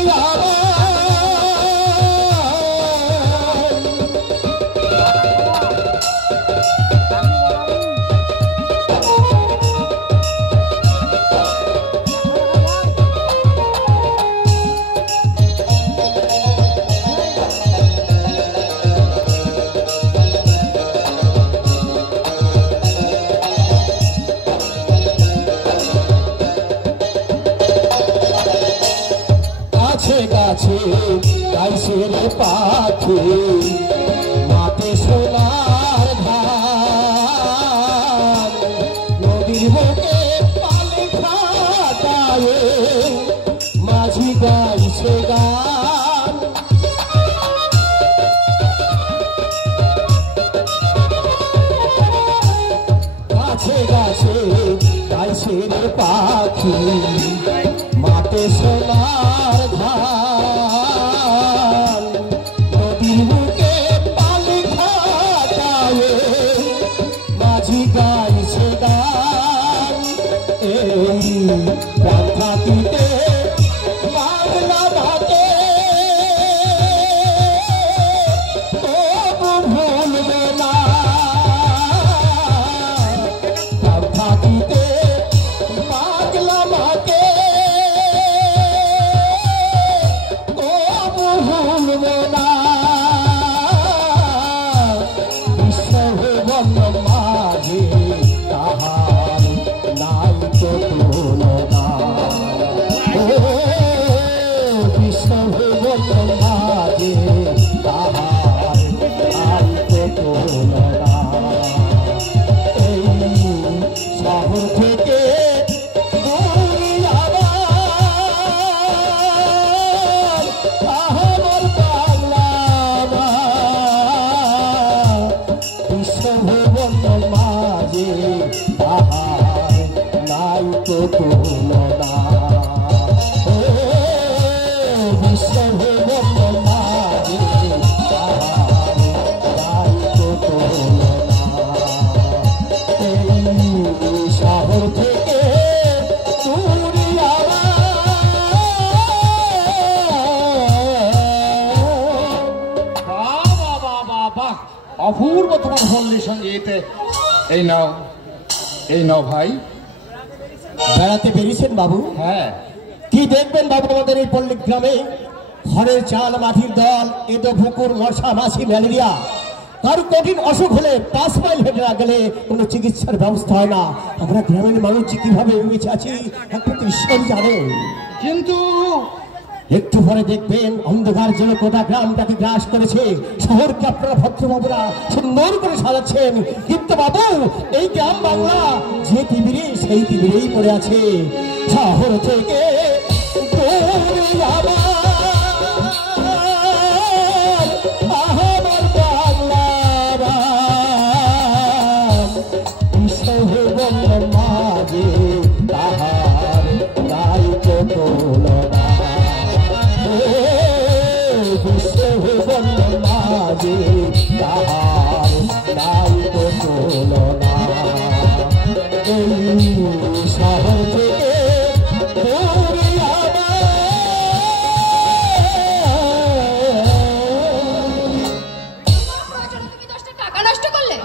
গাছে গাইছে রে পাখি মাতে সোনার ধান। নদীর বুকে পানি খাটায় মাঝি গাইছে গান। গাছে গাছে গাইছে রে পাখি মাতে সোনার ধান। নদীর বুকে পানি খাটায় মাঝি গাইছে গান। এই প্রাণ থাকিতে বাংলা ভাতে তবু ভুলবে না। প্রাণ থাকিতে বাংলা ভাতে তবু ভুলবে না। বিশ্বভুবন মাঝে তাহার নাই কতুলনা। বিশ্বভুবন মাঝে তাহার নাই কতুলনা। এই শহর থেকে দূরে আমার বাংলা বিশ্বভুবন মাঝে তাহার নাই কতুলনা। বিশ্বভুবন মাঝে তাহার নাই কতুলনা। এই শহর থেকে দূরে অপূর্ব তোমার পল্লী সঙ্গীত। এই নাও ভাই। বেড়াতে বেরিয়েছেন বাবু? হ্যাঁ। কি দেখবেন বাবু আমাদের এই পল্লী গ্রামে? ঘরের চাল মাটির দল, এদো ভুকুর মশা মাছি ম্যালেরিয়া। কারো কঠিন অসুখ হলে 5 মাইল হেঁটে না গেলে কোনো চিকিৎসার ব্যবস্থা হয় না। আমরা গ্রামের মানুষ যে কিভাবে বেঁচে আছি একটু ঈশ্বর জানে। কিন্তু একটু পরে দেখবেন অন্ধকার যেন গোটা গ্রামটাকে গ্রাস করেছে। শহরকে আপনারা ভদ্রবাবুরা সুন্দর করে সাজাচ্ছেন, কিন্তু বাবু এই গ্রাম বাংলা যে তিবিরে সেই তিবিরেই পড়ে আছে। শহর থেকে দূরে আমার বাংলা মাঝে তাহার নাই তুলনা, মাঝে তাহার নাই তুলনা। এই শহর থেকে দূরে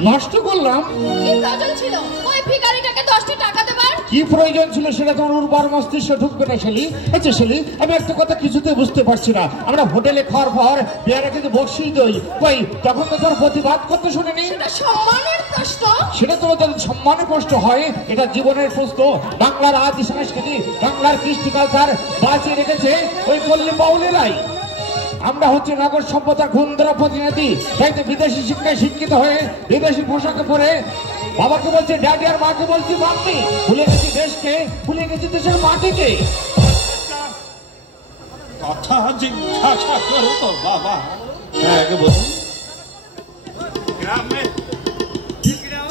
নষ্ট করলাম? কি প্রয়োজন ছিল ওই ভিখারিটাকে 10টা টাকা দেবার? কি প্রয়োজন ছিল সেটা তোমার উর্বর মস্তিষ্ক ঢুকবে না শেলি। আচ্ছা শেলি, আমি একটা কথা কিছুতে বুঝতে পারছি না। আমরা হোটেলে খাওয়ার পর বিয়ারে কিন্তু বসিয়ে দই কই, তখন তো তোর প্রতিবাদ করতে শুনিনি। সেটা সম্মানের প্রশ্ন। সেটা তোমাদের সম্মানের প্রশ্ন হয়, এটা জীবনের প্রশ্ন। বাংলার আদি সংস্কৃতি, বাংলার কৃষ্টি কালচার বাঁচিয়ে রেখেছে ওই পল্লী বাউলেরাই। আমরা হচ্ছে নগর সভ্যতার ঘুন্দরা প্রতিনিধি, তাই তো বিদেশি শিক্ষায় শিক্ষিত হয়ে বিদেশি পোশাকে পরে বাবাকে বলছে ড্যাডি আর মাকে বলছি মাম্মি। ভুলে গেছি দেশকে, ভুলে গেছি দেশের মাটিকে। কথা জিজ্ঞাসা করো তো বাবা। বলুন, গ্রামে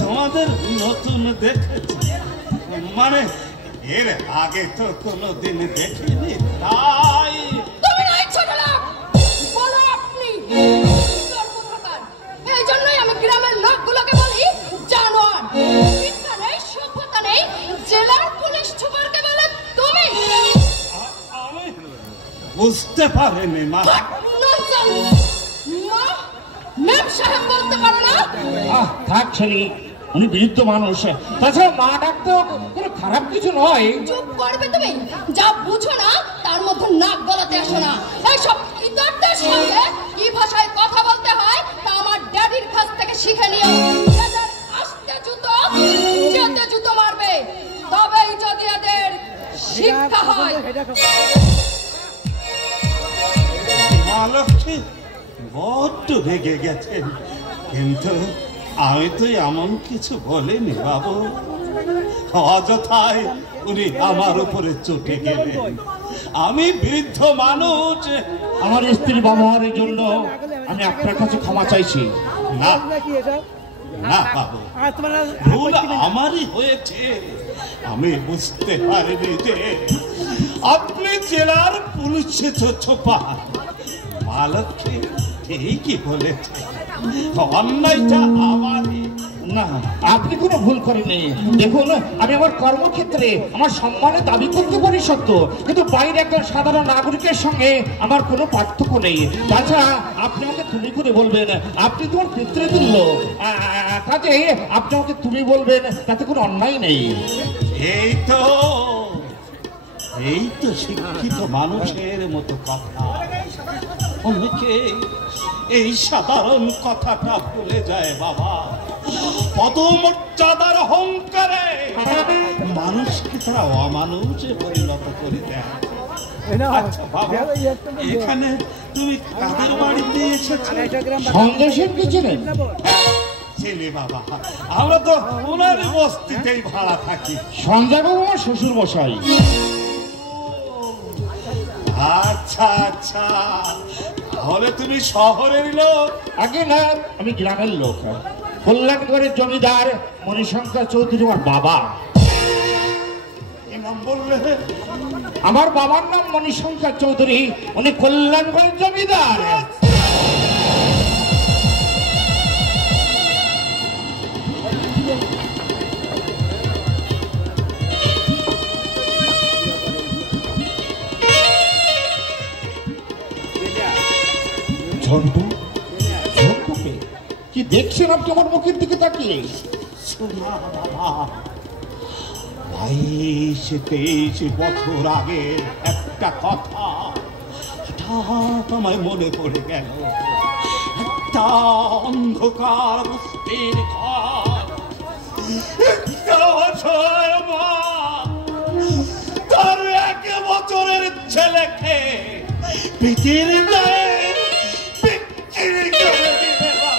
তোমাদের নতুন দেখেছি, মানে এর আগে তো কোনোদিন দেখিনি, তাই তুমি নাই ছোট লোক, বলো আপনি। এই জন্যই আমি গ্রামের লোকগুলোকে বলি জানোয়ার। শিক্ষা নেই, সভ্যতা নেই, জেলার পুলিশ সুপারকে বলে তুমি। আমি বুঝতে পারিনি মা। ম্যাম সাহেব বলতে পারো না? থাক ছেলে, উনি বিরুদ্ধ মানুষ। তাছাড়া মা ডাকতেও কোনো খারাপ কিছু নয়। চুপ করবে তুমি, যা বুঝো না তার মধ্যে নাক গলাতে আসো না। এইসব ইতরদের সঙ্গে কি ভাষায় কথা বলতে হয় তা আমার ড্যাডির কাছ থেকে শিখে নিও। এদের আস্তে জুতো, যেতে জুতো মারবে, তবেই যদি এদের শিক্ষা হয়। মা লক্ষ্মী বড্ড রেগে গেছেন, কিন্তু আমি তো এমন কিছু বলিনি বাবু। অযথায় উনি আমার উপরে চটে গেলেন। আমি বৃদ্ধ মানুষ। আমার স্ত্রী ব্যবহারের জন্য আমি আপনার কাছে ক্ষমা চাইছি। না না বাবু, ভুল আমারই হয়েছে। আমি বুঝতে পারিনি যে আপনি জেলার পুলিশে ছোপা। মা লক্ষ্মী ঠিকই বলেছে, অন্যায়টা আমারই। না, আপনি কোনো ভুল করেননি। দেখুন, আমি আমার কর্মক্ষেত্রে আমার সম্মানের দাবি করতে পারি সত্য, কিন্তু বাইরে একজন সাধারণ নাগরিকের সঙ্গে আমার কোনো পার্থক্য নেই। তাছাড়া আপনি আমাকে তুমি করে বলবেন, আপনি তোমার পিতৃতুল্য, কাজে আপনি আমাকে তুমি বলবেন, তাতে কোনো অন্যায় নেই। এই তো শিক্ষিত মানুষের মতো কথা। অনেকে এই সাধারণ কথাটা ভুলে যায় বাবা। পদমর্যাদার অহংকারে মানুষকে তারা অমানুষে পরিণত করে দেয়। আচ্ছা বাবা, এখানে তুমি কাদের বাড়িতে এসেছো? সন্দেশের পিছনে ছেলে বাবা, আমরা তো ওনার বস্তিতেই ভাড়া থাকি। সঞ্জয় বাবু আমার শ্বশুর মশাই। আচ্ছা আচ্ছা, তাহলে তুমি শহরের লোক? আগে না, আমি গ্রামের লোক। কল্যাণগড়ের জমিদার মণিশঙ্কর চৌধুরী আমার বাবা। কি নাম বললে? আমার বাবার নাম মণিশঙ্কর চৌধুরী, উনি কল্যাণগড়ের জমিদার। ঝন্টু, ঝন্টুকে কি দেখছেন আপনি আমার মুখের দিকে তাকিয়ে? 22-23 বছর আগে একটা কথা হঠাৎ আমায় মনে পড়ে গেল। একটা অন্ধকার বস্তির ঘর, একটা অসহায় মা তার 1 বছরের ছেলেকে পেটের দায়ে বিক্রি করে দিবে বাবা।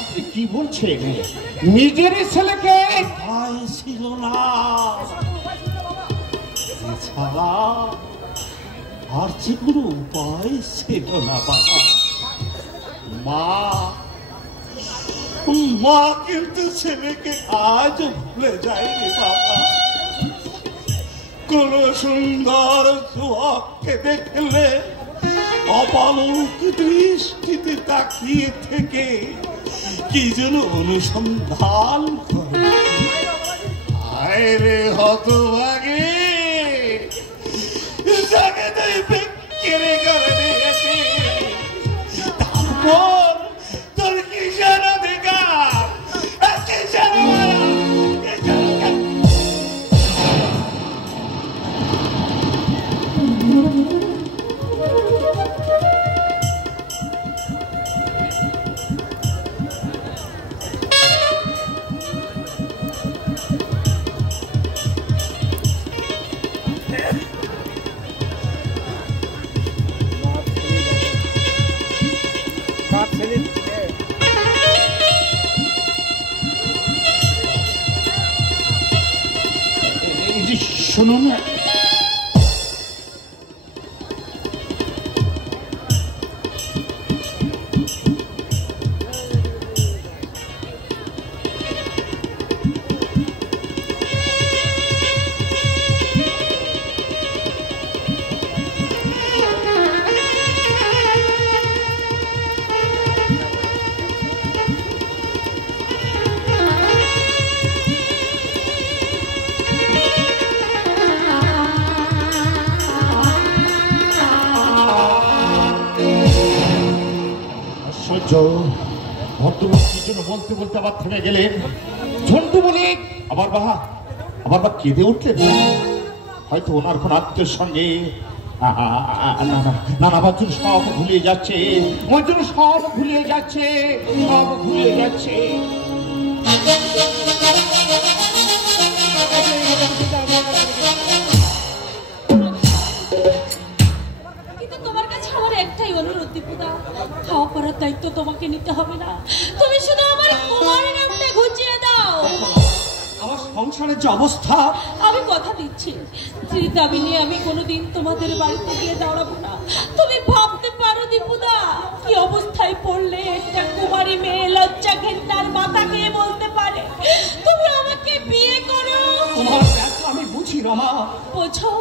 আপনি কি বলছেন? নিজের ছেলেকে? ভাই ছিল না, এছাড়া আর যে কোনো উপায় ছিল না বাবা। মা কিন্তু ছেলেকে আজ ভুলে যায়নি বাবা। কোন সুন্দর যুবককে দেখলে অপালক দৃষ্টিতে তাকিয়ে থেকে কি যেন অনুসন্ধান করে। আরে হতভাগী, যাকে তুই বিক্রি করে দিয়েছি, তারপর তোর কিসের অধিকার, কিসের শুনুন, ভদ্রলোক কি জন্য বলতে বলতে আবার থেমে গেলেন। ঝন্টু বলে আবার বা কেঁদে উঠলেন। হয়তো ওনার কোন আত্মীয়ের সঙ্গে নানা বছর সব ভুলিয়ে যাচ্ছে, ওই জন্য সব ভুলিয়ে যাচ্ছে, সব ভুলিয়ে যাচ্ছে। কিন্তু তোমার কাছে আমার একটাই অনুরোধ দীপুদা, খাওয়া পড়ার দায়িত্ব তোমাকে নিতে হবে না, তুমি শুধু আমার কুমারী নামটা ঘুচিয়ে দাও। আমার সংসারের যে অবস্থা, আমি কথা দিচ্ছি স্ত্রীর দাবি নিয়ে আমি কোনোদিন তোমাদের বাড়িতে গিয়ে দাঁড়াবো না। তুমি ভাবতে পারো দীপুদা কি অবস্থায় পড়লে একটা কুমারী মেয়ে লজ্জা ঘেন্নার মাথা খেয়ে বলতে পারে তুমি আমাকে বিয়ে করো। তোমার ব্যথা আমি বুঝি রমা। বোঝো?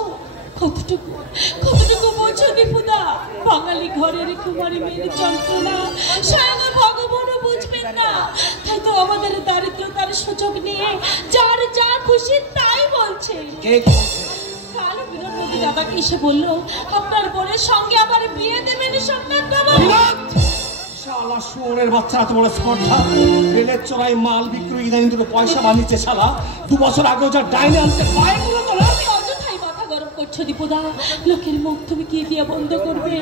কতটুকু বোঝো দীপুদা? বাঙালি ঘরের কুমারী মেয়ের যন্ত্রণা স্বয়ং ভগবানও বুঝবেন না। তাই তো আমাদের দারিদ্রতার সুযোগ নিয়ে যার যা খুশি তাই বলছে। কাল বিনোদ নদী দাদাকে এসে বললো আপনার বোনের সঙ্গে আবার বিয়ে দেবেন সোমনাথ বাবা। শালা শুয়োরের বাচ্চা, এত বড় স্পর্ধা! রেলের চড়াই মাল বিক্রি ইদানিং দুটো পয়সা বানিয়েছে শালা। 2 বছর আগেও যা ডাইনে আনতে পায়গুলো তো অযথাই মাথা গরম করছো দীপুদা। লোকের মুখ তুমি কি দিয়ে বন্ধ করবে?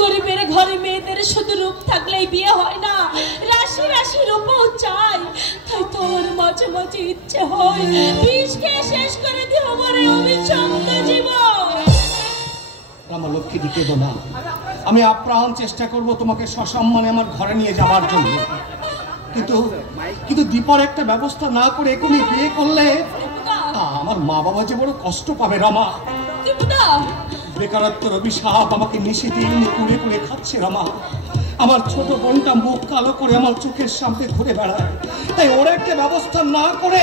গরিবের ঘরে মেয়েদের শুধু রূপ থাকলেই বিয়ে হয় না, রাশি রাশি রূপও চাই। তাই তো আমার মাঝে মাঝে ইচ্ছে হয় বিষ খেয়ে শেষ করে দিও আমার এই অবিচ্ছন্ন জীবন। আমার লক্ষ্মী দিকে দো না, আমি আপ্রাণ চেষ্টা করব তোমাকে সসম্মানে আমার ঘরে নিয়ে যাওয়ার জন্য। কিন্তু দীপার একটা ব্যবস্থা না করে এখনই বিয়ে করলে আমার মা বাবা যে বড় কষ্ট পাবে রমা। বেকারত্বের অভিশাপ আমাকে নিশিদিন কুড়ে কুড়ে খাচ্ছে রমা। আমার ছোট বোনটা মুখ কালো করে আমার চোখের সামনে ঘুরে বেড়ায়, তাই ওর একটা ব্যবস্থা না করে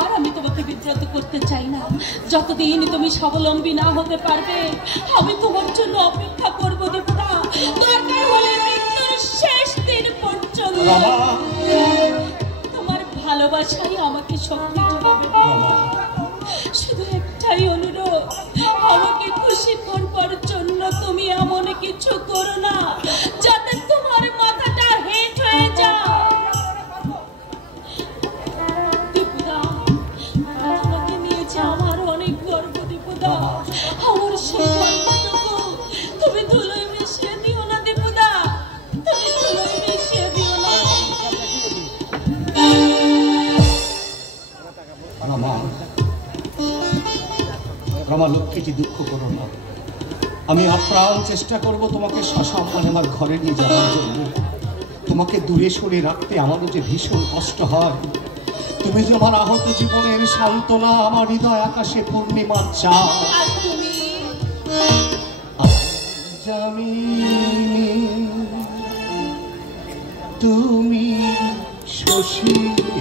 আর আমি তোমাকে বিব্রত করতে চাই না। যতদিন তুমি স্বাবলম্বী না হতে পারবে আমি তোমার জন্য অপেক্ষা করবো দীপুদা। দরকার হলে মৃত্যুর শেষ দিন পর্যন্ত তোমার ভালোবাসাই আমাকে শক্তি যোগাবে। শুধু একটাই অনুরোধ, আমাকে খুশি করবার জন্য তুমি এমন কিছু করো না যাতে তোমার মাথাটা হেট হয়ে যায়। আমার অনেক গর্ব দীপুদা, আমার সেই গর্বটুকু তুমি ধুলোয় মিশিয়ে দিও না দীপুদা, তুমি ধুলোয় মিশিয়ে দিও না। রমা লক্ষ্মীটি দুঃখ করো না, আমি আপ্রাণ চেষ্টা করব তোমাকে সসম্মানে আমার ঘরে নিয়ে যাওয়ার জন্য। তোমাকে দূরে সরে রাখতে আমারও যে ভীষণ কষ্ট হয়। তুমি যে আমার আহত জীবনের সান্ত্বনা, আমার হৃদয় আকাশে পূর্ণিমার চাঁদ। আর তুমি জামিনী, তুমি শশী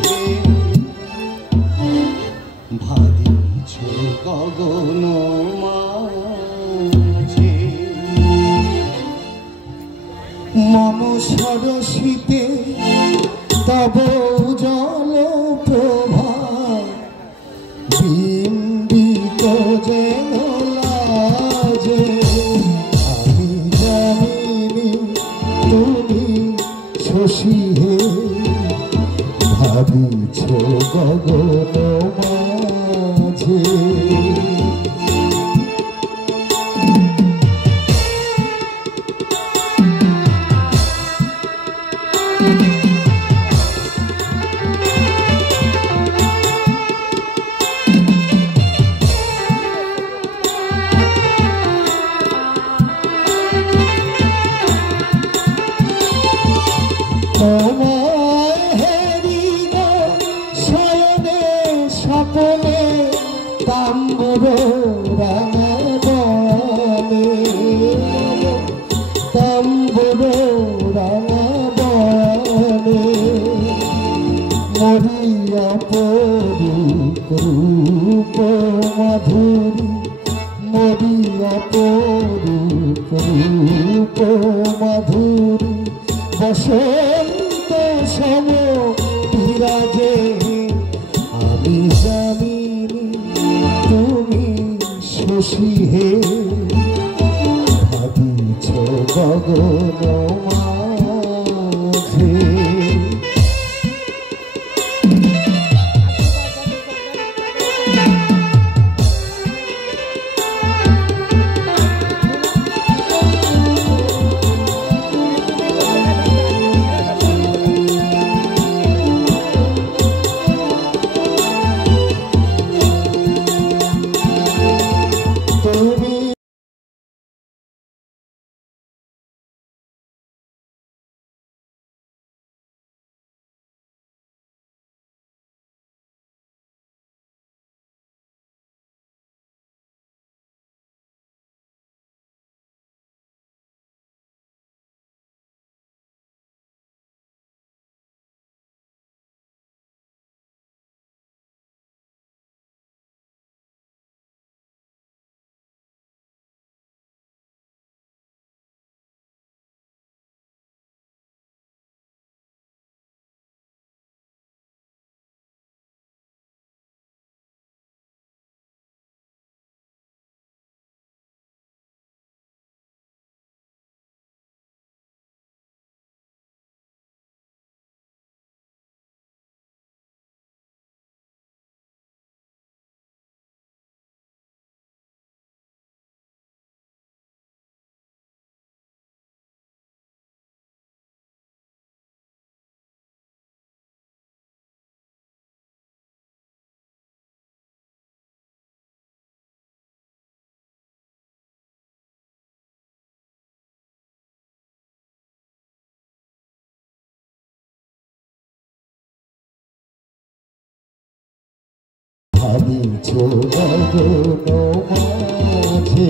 হে, ভাদিছ গগন মাঝে, মম সরসিতে তব জল প্রভা, বিম্বিত যেন লাজে। আমি জানিনি তুমি শশী হে, ভাবিছ গগন মাঝে। স্বপনে তাম্বুর রাঙা বনে, তাম্বুর রাঙা বনে, মরিয়া পরূপ রূপ মাধুরী, মরিয়া পরূপ রূপ মাধুরী, বসন্ত সম বিরাজে। আমি জানিনি তুমি শশী হে, ভাবিছ গগন মাঝে। ভাবিছ গগন মাঝে।